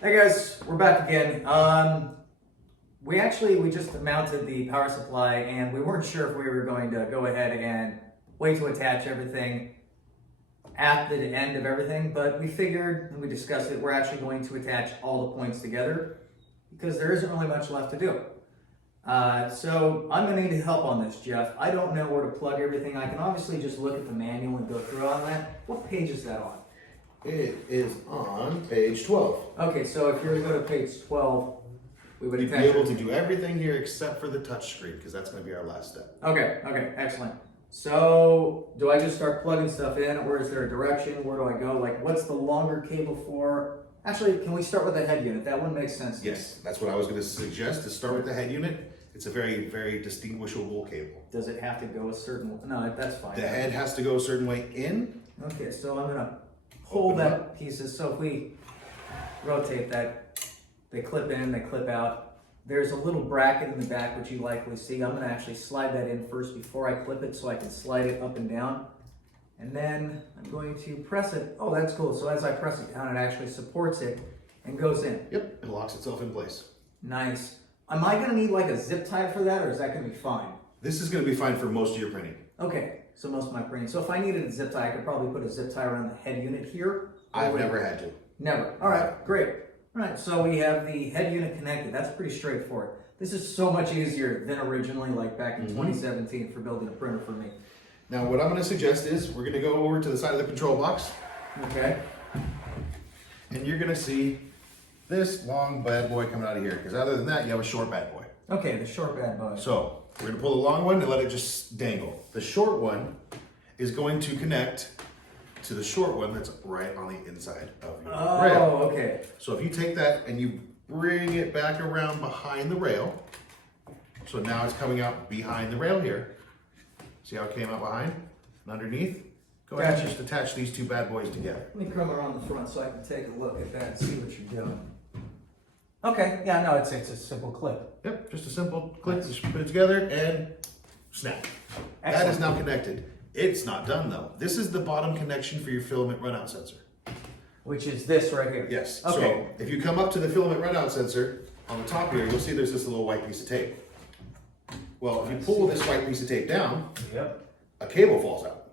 Hey guys, we're back again. We just mounted the power supply and we weren't sure if we were going to go ahead and wait to attach everything at the end of everything, but we figured, and we discussed it, we're actually going to attach all the points together because there isn't really much left to do. So I'm gonna need help on this, Jeff. I don't know where to plug everything. I can obviously just look at the manual and go through all that. What page is that on? It is on page 12. Okay, so if you were to go to page 12, we would You'd be attach able to do everything here except for the touch screen, because that's going to be our last step. Okay, excellent. So, do I just start plugging stuff in, or is there a direction? Where do I go? Like, what's the longer cable for? Actually, can we start with the head unit? That one makes sense. Yes, that's what I was going to suggest, to start with the head unit. It's a very, very distinguishable cable. Does it have to go a certain way? No, that's fine. The head has to go a certain way in. Okay, so I'm going to hold that pieces. So if we rotate that, they clip in, they clip out. There's a little bracket in the back, which you likely see. I'm going to actually slide that in first before I clip it so I can slide it up and down. And then I'm going to press it. Oh, that's cool. So as I press it down, it actually supports it and goes in. Yep, it locks itself in place. Nice. Am I going to need like a zip tie for that, or is that going to be fine? This is going to be fine for most of your printing. Okay, so most of my printing. So if I needed a zip tie, I could probably put a zip tie around the head unit here. I've never had to. Never. All right, great. All right, so we have the head unit connected. That's pretty straightforward. This is so much easier than originally, like back in 2017, for building a printer for me. Now, what I'm going to suggest is we're going to go over to the side of the control box. Okay. And you're going to see this long bad boy coming out of here, because other than that, you have a short bad boy. Okay, the short bad boy. So we're going to pull the long one and let it just dangle. The short one is going to connect to the short one that's right on the inside of your rail. Oh, okay. So if you take that and you bring it back around behind the rail, so now it's coming out behind the rail here. See how it came out behind and underneath? Go ahead and just attach these two bad boys together. Let me come around the front so I can take a look at that and see what you're doing. Okay, yeah, no, it's a simple clip. Yep, just a simple clip, just put it together and snap. Excellent. That is now connected. It's not done though. This is the bottom connection for your filament runout sensor. Which is this right here. Yes. Okay. So if you come up to the filament runout sensor on the top here, you'll see there's this little white piece of tape. Well, if you pull this white piece of tape down, Yep. a cable falls out.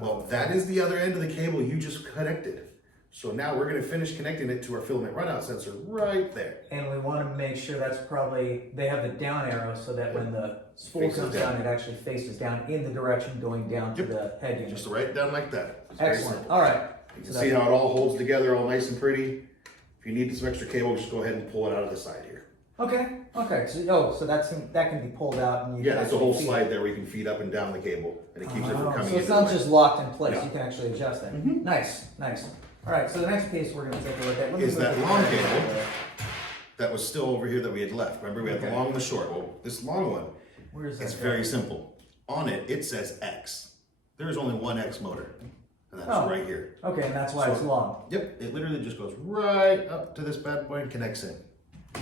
Well, that is the other end of the cable you just connected. So now we're going to finish connecting it to our filament runout sensor right there. And we want to make sure that's probably, they have the down arrow so that when the spool Faces comes down, it actually faces down in the direction going down to the head unit. Just right down like that. It's very Excellent. simple. All right. You can see how it all holds together all nice and pretty. If you need some extra cable, just go ahead and pull it out of the side here. Okay. So that can be pulled out and you Yeah, can there's a whole feed slide it. there where you can feed up and down the cable, and it keeps it from Oh, coming so into it's the not way. just locked in place. No. You can actually adjust it. Mhm. Nice. All right. So the next piece we're going to take a look at Is that long cable Where that was still over here that we had left. Remember, we had the Okay. long and the short. Well, this long one, is that? it's going? very simple. On it, it says X. There is only one X motor, and that's Oh. right here. Okay, and that's why So- it's long. Yep, it literally just goes right up to this bad boy and connects in.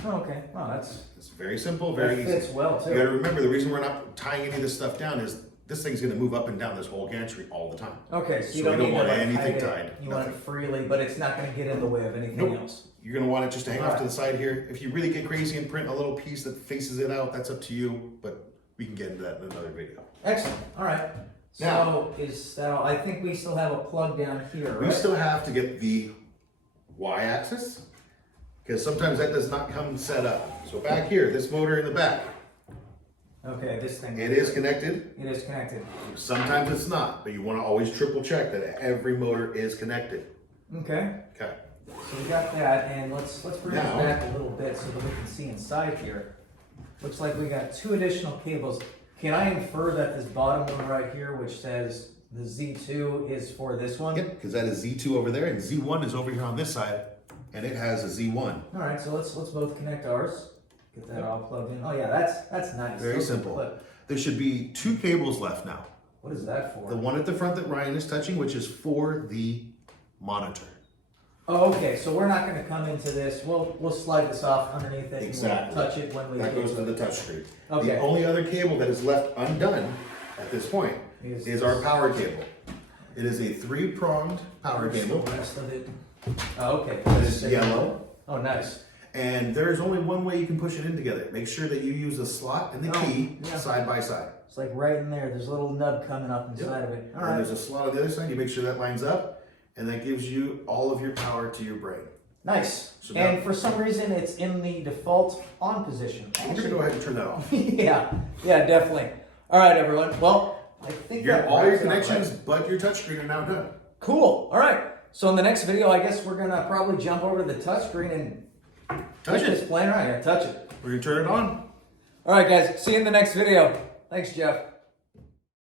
Oh, okay. Wow, that's It's very simple, very that easy. fits well too. You gotta remember, the reason we're not tying any of this stuff down is this thing's gonna move up and down this whole gantry all the time. Okay, so you So don't we need don't to want like, anything hide it. tied, You want it nothing. freely, but it's not going to get in the way of anything Nope. else. You're gonna want it just to hang off to Alright. the side here. If you really get crazy and print a little piece that faces it out, that's up to you, but we can get into that in another video. Excellent. All right. So Now- is that all? I think we still have a plug down here, right? We still have to get the Y-axis, because sometimes that does not come set up. So back here, this motor in the back, Okay, this thing. it is connected. It is connected. Sometimes it's not, but you wanna always triple check that every motor is connected. Okay. Okay. So we got that, and let's bring Now- this back a little bit so that we can see inside here. Looks like we got two additional cables. Can I infer that this bottom one right here, which says the Z2, is for this one? Yep, because that is Z2 over there, and Z1 is over here on this side, and it has a Z1. All right, so let's both connect ours. Get that all plugged in. Oh yeah, that's nice. Very Those are simple. clip. There should be two cables left now. What is that for? The one at the front that Ryan is touching, which is for the monitor. Oh, okay. So we're not going to come into this. We'll slide this off underneath it. Exactly. And we'll touch it when we That get goes to to the it. touch screen. Okay. The only other cable that is left undone at this point is our power cable. It is a 3-pronged power Where's cable. the rest of it? Oh, okay. It is yellow, Oh, nice. And there's only one way you can push it in together. Make sure that you use the slot and the key side by side. It's like right in there. There's a little nub coming up inside of it. All right. And there's a slot on the other side. You make sure that lines up, and that gives you all of your power to your braid. Nice. So and for some reason, it's in the default on position. I'm going to go ahead and turn that off. yeah, definitely. All right, everyone. Well, I think all your connections but your touchscreen are now done. Cool. All right. So in the next video, I guess we're going to probably jump over to the touchscreen and touch it. Playing around. Yeah, touch it. We're going to turn it on. All right, guys. See you in the next video. Thanks, Jeff.